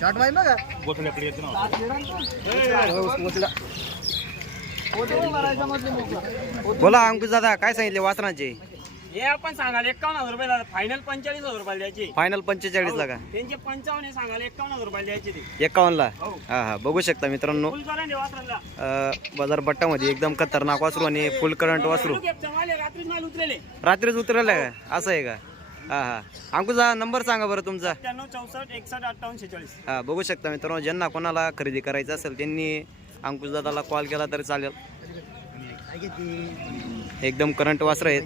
Shot माहिती ना बोला अंकुश दादा, काय सांगितले वासरांचे? हे आपण सांगाल 51,000 रुपये दादा. फायनल 45,000 रुपये द्यायचे. फायनल 45 ला का? त्यांचे 55 सांगाल 51,000 रुपये द्यायचे ते. 51 ला. हा हा, बघू शकता मित्रांनो, फुल करंट वासराला. बाजार बट्टामध्ये एकदम खतरनाक वासरू आणि फुल करंट वासरू. रात्रीच माल उतरले. रात्रीच उतरले का? असं आहे का? हा हा. अंकुश दादा नंबर सांगा बरं तुमचा. 94 64 61 58 46. हा, बघू शकता मित्रांनो, ज्यांना कोणाला खरेदी करायचं असेल त्यांनी अंकुश दादाला कॉल केला तरी चालेल. एकदम करंट वासर आहेत.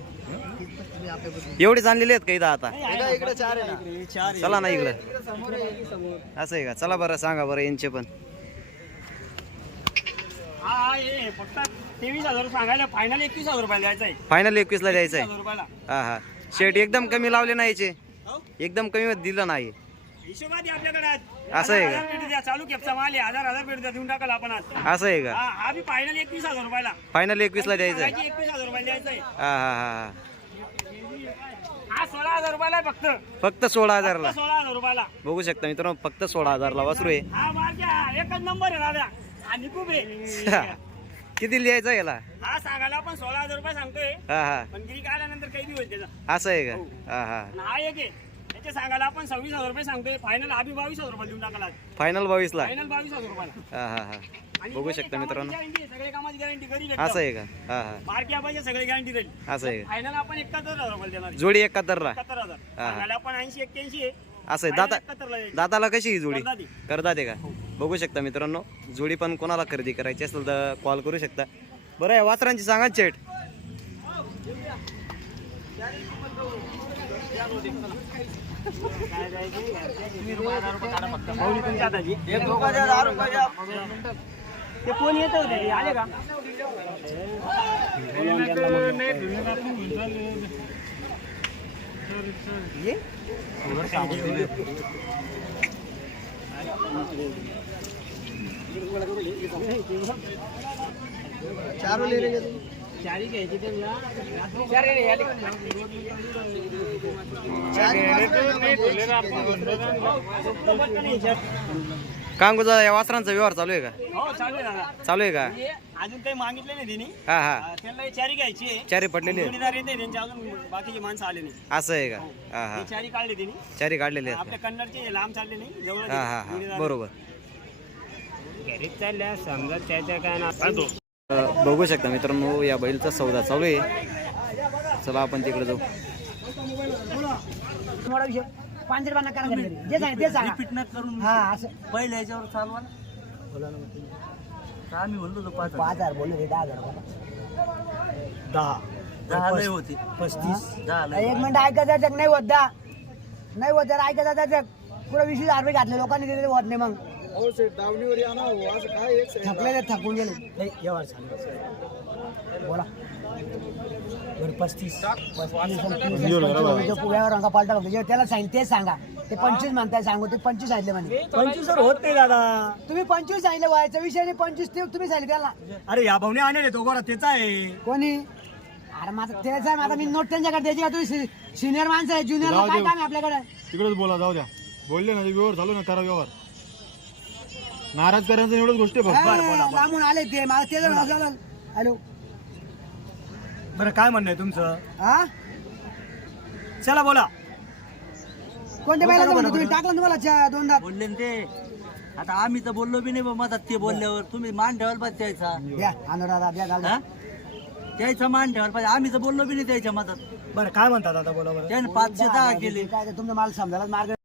एवढेच आणलेले आहेत का इथं आता? चला ना इकडं. असं आहे का? चला बरं, सांगा बरं यांचे पण. हा हे फक्त 23,000 सांगायला. फायनल 21,000 रुपये द्यायचं आहे. फायनल 21 ला द्यायचं आहे. 21,000 रुपयाला. हा हा. शेट एकदम कमी लावले नाही याचे, एकदम कमी दिलं नाही. हिशोबात आपल्याकडे असं आहे का? द्या. चालू केपचा माल आहे. 1000 पेट देऊन टाकाल आपण आज. असं आहे का? हा बी फायनल 21,000 रुपयाला. फायनल 21 ला द्यायचं आहे. 21,000 रुपये द्यायचं आहे. हा हा हा. हा 16,000 रुपयाला फक्त. फक्त 16,000 ला. 16,000 रुपयाला. बघू शकता मित्रांनो, फक्त 16,000 ला वासरू आहे. हा मार्क्या एकच नंबर आहे दादा. आणि खूप आहे. किती लिहायचं याला? हा सांगायला आपण 16,000 रुपये सांगतोय. हा हा. पण गिरी आल्यानंतर काही दिवस त्याचा. असं आहे का? हा हा. आणि हा एक आहे. त्याचे सांगायला आपण 26,000 रुपये सांगतोय. फायनल आधी 22,000 रुपये देऊन टाकाल. फायनल 22 ला. फायनल 22,000 रुपयाला. हा हा हा. बघू शकता मित्रांनो, सगळे कामाची गॅरंटी करी. असं आहे का? हा हा. मार्क्या पाहिजे सगळे गॅरंटी राहील. असं आहे का? फायनल आपण 71,000 रुपये देणार. जोडी 71 ला. 71,000. हा. सांगायला आपण 80 81 आहे. असं आहे. फायनल 71 ला द्यायची. दाताला कशी ही जोडी? करदाती. करतात आहे का? बघू शकता मित्रांनो, जोडी पण कोणाला खरेदी करायची असेल तर कॉल करू शकता. बरं आहे, वासरांची सांगा चेट. ते कोण येत होते? आले का? चार ले रहे चारी घ्यायची त्यांना. कांगूचा या वासरांचा व्यवहार चालू आहे का? हो चालू आहे दादा. चालू आहे का? अजून काही मागितले नाही त्यांनी. हा हा. त्यांना चारी घ्यायची आहे. चारी पडलेली आहे. जोडीदार येते त्यांचे, अजून बाकीचे माणसं आले नाही. असं आहे का? हा हा. ते चारी काढले त्यांनी. चारी काढलेले आहेत आपल्या कन्नडचे लांब चालले नाही, जवळ का? हा हा हा. बरोबर. घरीच चालल्या समजा त्याच्या काय ना. बघू शकता मित्रांनो, या बैलचा सौदा चालू आहे. चला आपण तिकडे जाऊ. पांजरबाना करा घरी. जे सांग ते सांगा. फिटनेस करून हा असं पहिले याच्यावर चालवा ना. आम्ही म्हणलो तो 5,000 बोलले रे. 10,000 रुपये. 10 लय होती. 35 10 एक मिनिट ऐकायचं जग नाही होत. 10 नाही होत. जर ऐकायचं जग पुढे 20,000 रुपये घातले लोकांनी दिलेले होत नाही. मग थकलेले, थकून गेले. बोला. 35 रंगा पालटा बघतो. जे त्याला सांगितलं तेच सांगा. ते 25 म्हणताय, सांगू ते 25 सांगितले म्हणे. 25 होत नाही दादा. तुम्ही 25 सांगितले. व्हायचा विषय नाही. 25 ते तुम्ही सांगितले त्याला. अरे या भाऊने आणले तो गोरा त्याचा आहे. कोणी? अरे माझं तेच आहे. माझा मी नोट त्यांच्याकडे द्यायची का? तुम्ही सिनियर माणसं आहे. ज्युनियर काय काम आहे आपल्याकडे? तिकडेच बोला, जाऊ द्या. बोलले ना व्यवहार चालू ना, करा व्यवहार. नाराज करायचं एवढंच गोष्ट आहे. लांबून आले ते मला ते जर नसलं. हॅलो, बरं काय म्हणणं आहे तुमचं? हा चला बोला. कोणत्या बायला म्हणतो तुम्ही? टाकलं तुम्हाला दोनदा. बोलले ना ते. आता आम्ही तर बोललो बी नाही बा मधात. ते बोलल्यावर तुम्ही मान ठेवायला पाहिजे त्याचा. द्या अनुराधा द्या घाल. त्याचा मान ठेवायला पाहिजे. आम्ही तर बोललो बी नाही त्याच्या मधात. बरं काय म्हणतात आता बोला बरं. त्याने 510 केले. काय ते तुमचा माल समजायला मार्ग